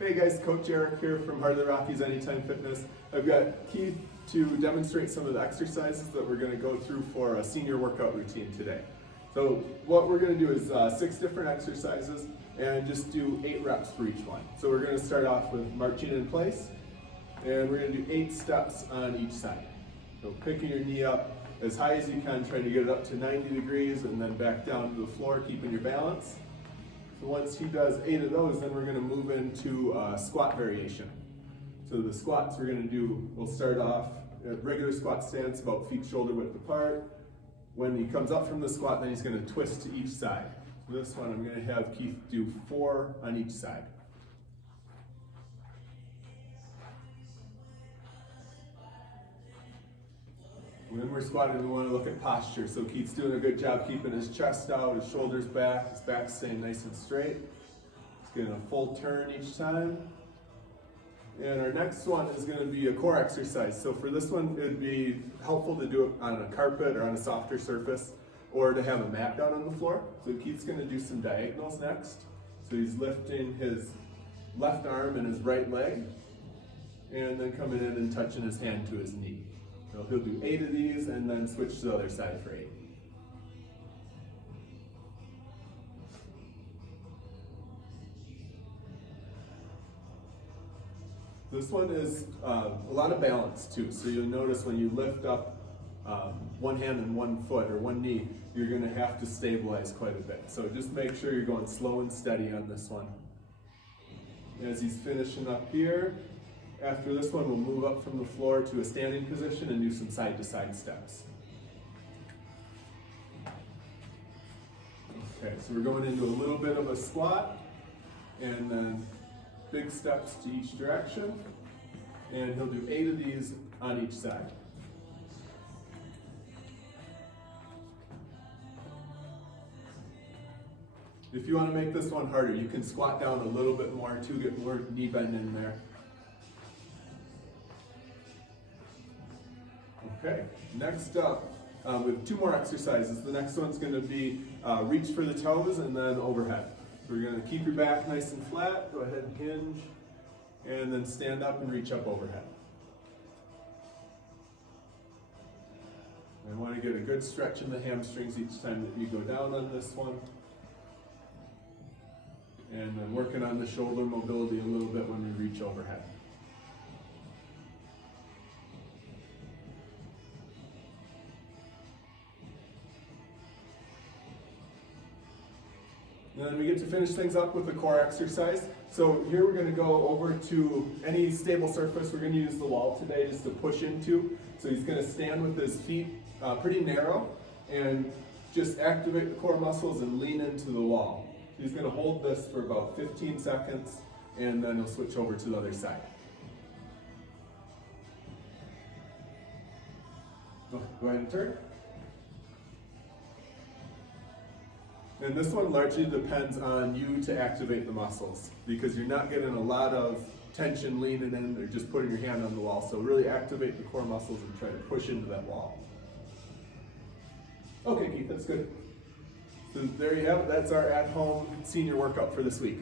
Hey guys, Coach Eric here from Heart of the Rockies Anytime Fitness. I've got Keith to demonstrate some of the exercises that we're going to go through for a senior workout routine today. So what we're going to do is 6 different exercises and just do 8 reps for each one. So we're going to start off with marching in place, and we're going to do 8 steps on each side. So picking your knee up as high as you can, trying to get it up to 90 degrees and then back down to the floor, keeping your balance. So once he does 8 of those, then we're going to move into squat variation. So the squats we're going to do, we'll start off at regular squat stance, about feet shoulder width apart. When he comes up from the squat, then he's going to twist to each side. So this one, I'm going to have Keith do 4 on each side. When we're squatting, we want to look at posture. So Keith's doing a good job keeping his chest out, his shoulders back, his back staying nice and straight. He's getting a full turn each time. And our next one is going to be a core exercise. So for this one, it would be helpful to do it on a carpet or on a softer surface, or to have a mat down on the floor. So Keith's going to do some diagonals next. So he's lifting his left arm and his right leg, and then coming in and touching his hand to his knee. So he'll do 8 of these and then switch to the other side for 8. This one is a lot of balance too. So you'll notice when you lift up one hand and one foot or one knee, you're going to have to stabilize quite a bit. So just make sure you're going slow and steady on this one. As he's finishing up here, after this one, we'll move up from the floor to a standing position and do some side-to-side steps. Okay, so we're going into a little bit of a squat, and then big steps to each direction, and he'll do 8 of these on each side. If you want to make this one harder, you can squat down a little bit more to get more knee bend in there. Okay, next up, with 2 more exercises. The next one's going to be reach for the toes and then overhead. So we're going to keep your back nice and flat, go ahead and hinge, and then stand up and reach up overhead. I want to get a good stretch in the hamstrings each time that you go down on this one. And then working on the shoulder mobility a little bit when we reach overhead. And then we get to finish things up with a core exercise. So here we're going to go over to any stable surface. We're going to use the wall today just to push into. So he's going to stand with his feet pretty narrow and just activate the core muscles and lean into the wall. He's going to hold this for about 15 seconds and then he'll switch over to the other side. Go ahead and turn. And this one largely depends on you to activate the muscles, because you're not getting a lot of tension leaning in or just putting your hand on the wall. So really activate the core muscles and try to push into that wall. Okay, Keith, that's good. So there you have it. That's our at-home senior workout for this week.